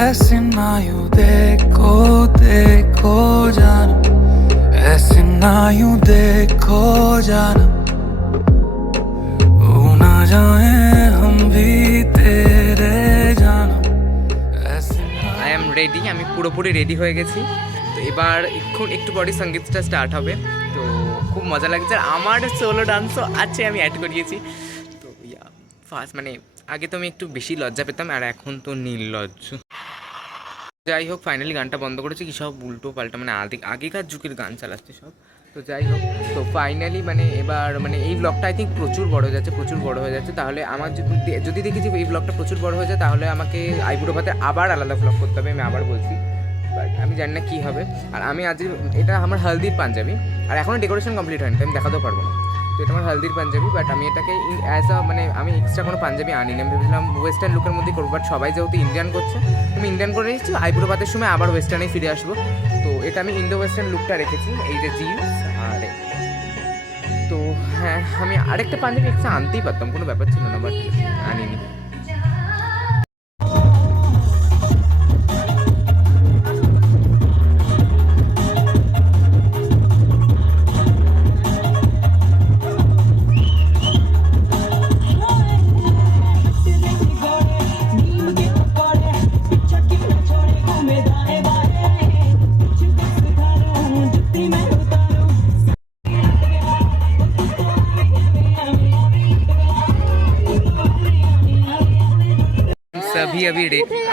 ऐसे ना यूं देखो देखो जानम, ऐसे ना यूं देखो जानम, वो ना जाए हम भी तेरे जानम ऐसे। আই এম রেডি, আমি পুরোপুরি রেডি হয়ে গেছি। তো এবার একটু পরে সঙ্গীতটা স্টার্ট হবে। তো খুব মজা লাগছে, আর আমার সোলো ডান্সও আছে, আমি অ্যাড করিয়েছি। তো ফার্স্ট মানে আগে তো আমি একটু বেশি লজ্জা পেতাম, আর এখন তো নির্লজ্জ। যাই হোক, ফাইনালি গানটা বন্ধ করেছি, কি সব উল্টো পাল্টা মানে আগেকার যুগের গান চালাচ্ছে সব। তো যাই হোক, তো ফাইনালি মানে এবার মানে এই ব্লগটা আই থিঙ্ক প্রচুর বড় হয়ে যাচ্ছে। তাহলে আমার যদি দেখি যে এই ব্লগটা প্রচুর বড় হয়ে যায়, তাহলে আমাকে আইবুড়ো ভাতে আবার আলাদা ব্লগ করতে হবে, আমি আবার বলছি। বাট আমি জানি না কী হবে। আর আমি আজ এটা আমার হলদির পাঞ্জাবি, আর এখনও ডেকোরেশন কমপ্লিট হয়নি, আমি দেখাতেও পারবো না। তো এটা আমার হলদির পাঞ্জাবি, বাট আমি এটাকে অ্যাজ আ মানে আমি এক্সট্রা কোনো পাঞ্জাবি আনিনি। আমি ভেবেছিলাম ওয়েস্টার্ন লুকের মধ্যে করবো, বাট সবাই যেহেতু ইন্ডিয়ান করছে, আমি ইন্ডিয়ান করে নিচ্ছি। আইবুড়ো ভাতের সময় আবার ওয়েস্টার্নে ফিরে আসবো। তো এটা আমি ইন্ডো ওয়েস্টার্ন লুকটা রেখেছি, এই যে জিন্স আর। তো হ্যাঁ, আমি আরেকটা পাঞ্জাবি এক্সট্রা আনতেই পারতাম, কোনো ব্যাপার ছিল না, বাট আনিনি।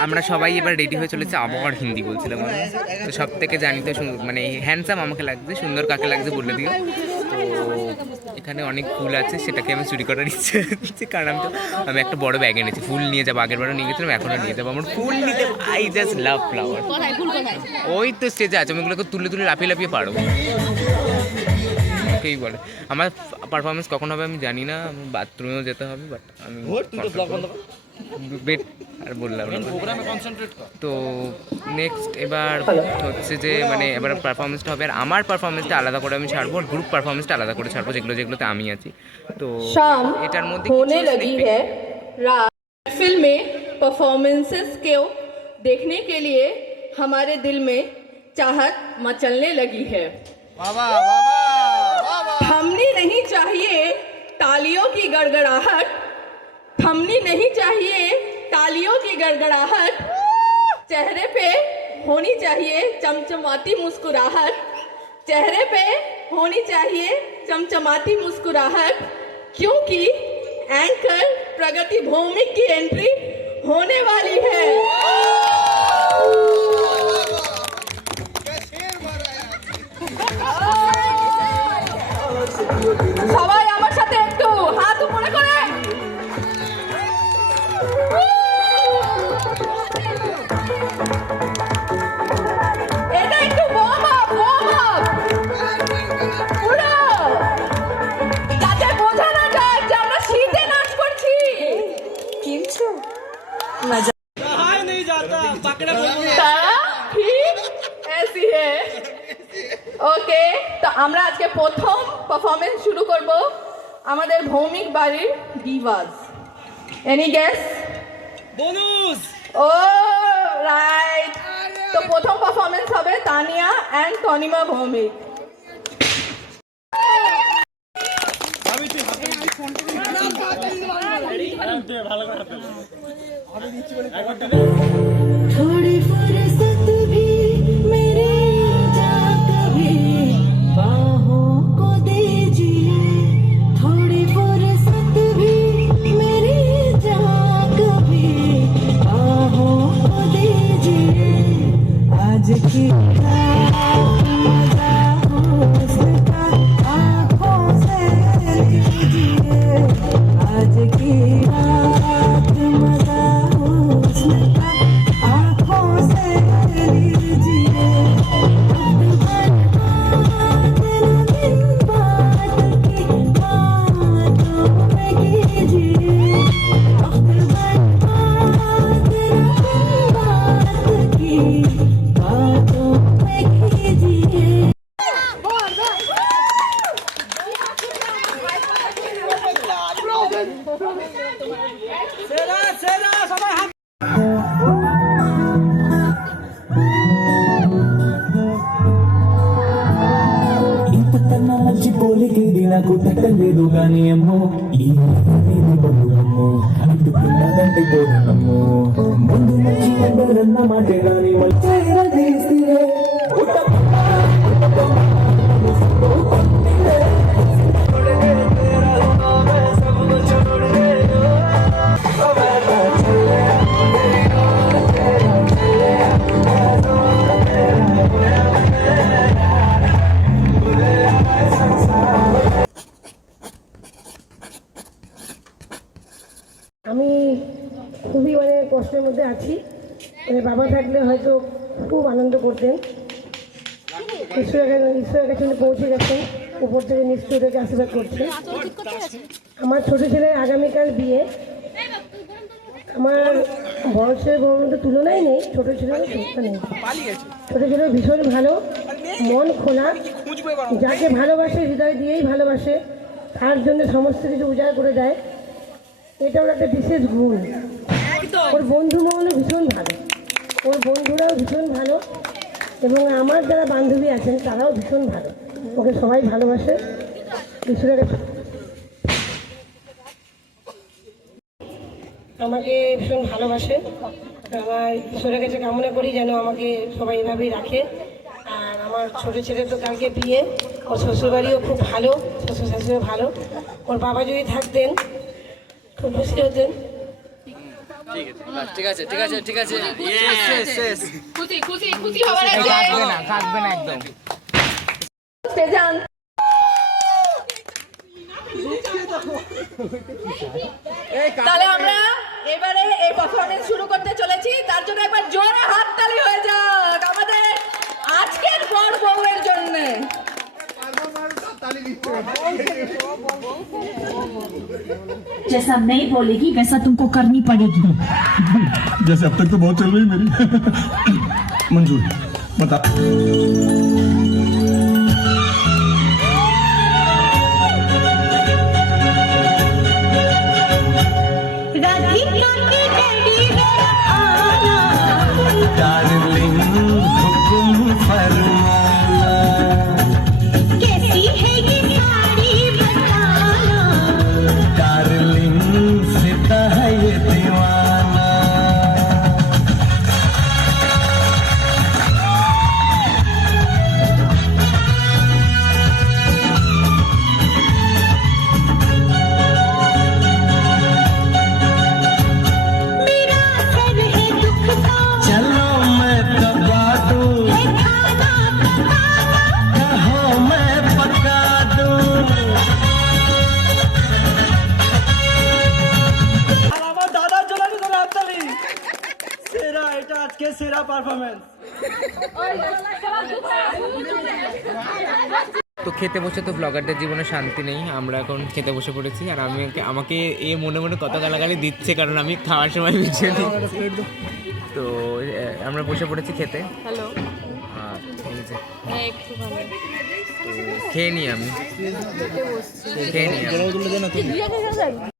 আমরা সবাই এবার রেডি হয়ে চলেছে। আবার হিন্দি বলছিলাম, তো সব থেকে জানি তো মানে হ্যান্ডসাম আমাকে লাগছে, সুন্দর কাকে লাগছে বলে দিও। তো এখানে অনেক ফুল আছে, সেটাকে আমি চুরি করার ইচ্ছে হচ্ছে, কারণ আমি একটা বড় ব্যাগ এনেছি, ফুল নিয়ে যাবো। আগের বারও নিয়ে গেছিলাম, এখনও নিয়ে যাবো। আমার ফুল নিতে, আই জাস্ট লাভ ফ্লাওয়ার। ওই তো স্টেজে আছে, আমি ওগুলোকে তুলে তুলে লাফিয়ে লাফিয়ে পারবো। কেই বলে আমার পারফরমেন্স কখন হবে আমি জানি না, বাথরুমেও যেতে হবে, বাট আমি আর বললাম তো নেক্সট এবার হচ্ছে যে মানে এবার পারফরমেন্সটা হবে, আর আমার পারফরমেন্সটা আলাদা করে আমি ছাড়বো, আর গ্রুপ পারফরমেন্সটা আলাদা করে ছাড়বো, যেগুলোতে আমি আছি। তো এটার মধ্যে होने लगी है रात। फिल्म में परफॉर्मेंसेस को देखने के लिए हमारे दिल में चाहत मचलने लगी है। थमनी नहीं चाहिए तालियों की गड़गड़ाहट, थमनी नहीं चाहिए तालियों की गड़गड़ाहट, चेहरे पे होनी चाहिए चमचमाती मुस्कुराहट, चेहरे पे होनी चाहिए चमचमाती मुस्कुराहट, क्योंकि एंकर प्रगति भौमिक की एंट्री होने वाली है। সবাই আমার সাথে একটু হাত উপরে করে এটা একটু warm up পুরো, যাতে বোঝা না যায় যে আমরা শীতে নাচ করছি। কিন্তু মজা नहीं जाता पकड़ा ठीक ऐसी है। ওকে, তো আমরা আজকে প্রথম পারফরমেন্স শুরু করব আমাদের ভৌমিক বাড়ির ডিভাস। Any guess? বোনাস। ও রাইট। তো প্রথম পারফরমেন্স হবে তানিয়া এন্ড তনিমা ভৌমিক। थोड़ी फुर्सत भी मेरी जा कभी बाहों को दीजिए, थोड़ी फुर्सत भी मेरी जा कभी बाहों को दीजिए, आज की रात मजा నాకు టక్కలేదు గాని అమ్మో ఈ నీది బంధువమ్మో అంటుకున్నదంటే పోదనమ్మో ముందు నుంచి అందరన్న మాట గాని మంచిగా తీస్తే আমি খুবই মানে কষ্টের মধ্যে আছি মানে বাবা থাকলে হয়তো খুব আনন্দ করতেন ঈশ্বরের কাছে উনি পৌঁছে গেছেন উপর থেকে নিশ্চয় থেকে আশীর্বাদ করছে আমার ছোটো ছেলের আগামীকাল বিয়ে আমার বয়সের মধ্যে তুলনাই নেই ছোটো ছেলের তুলনা নেই ছোটো ছেলে ভীষণ ভালো মন খোলা যাকে ভালোবাসে হৃদয় দিয়েই ভালোবাসে তার জন্য সমস্ত কিছু উজাড় করে দেয় এটা ওর একটা বিশেষ গুণ ওর বন্ধু মহলও ভীষণ ভালো ওর বন্ধুরাও ভীষণ ভালো এবং আমার যারা বান্ধবী আছেন তারাও ভীষণ ভালো ওকে সবাই ভালোবাসে ঈশ্বরের কাছে আমাকে ভীষণ ভালোবাসে আমার ঈশ্বরের কাছে কামনা করি যেন আমাকে সবাই এভাবেই রাখে আর আমার ছোটো ছেলে তো কালকে বিয়ে ওর শ্বশুরবাড়িও খুব ভালো শ্বশুর শাশুড়িও ভালো ওর বাবা যদি থাকতেন খুব খুশি হতেন ঠিক আছে ঠিক আছে ঠিক আছে খুশি খুশি খুশি হবার আগে কাটবে না একদম স্টেজে তাহলে আমরা এবারে এই পারফরমেন্স শুরু করতে চলেছি তার জন্য একবার জোরে হাততালি হয়ে যাক আমাদের আজকের বর বউয়ের জন্য जैसा मैं बोलेगी वैसा तुमको करनी पड़ेगी जैसे अब तक तो बहुत चल रही मेरी मंजूर बता डार्लिंग हुकुम फरमाना कैसी है ये साड़ी बताना डार्लिंग फिदा है ये दीवाना मेरा सर है दुखता चलो मैं दबा दूं है खाना पकाना कहो मैं पका दूं আর আমার দাদার জন্য তো হাততালি সেরা এটা আজকে সেরা পারফরম্যান্স তো খেতে বসে তো ব্লগারদের জীবনে শান্তি নেই আমরা এখন খেতে বসে পড়েছি আর আমাকে এ মনে মনে কত গালাগালি দিচ্ছে কারণ আমি খাওয়ার সময় ভিডিও দিই তো আমরা বসে পড়েছি খেতে হ্যালো আর এই যে একটু ভালো তো খেয়ে নিই আমি খেয়ে নিই আমি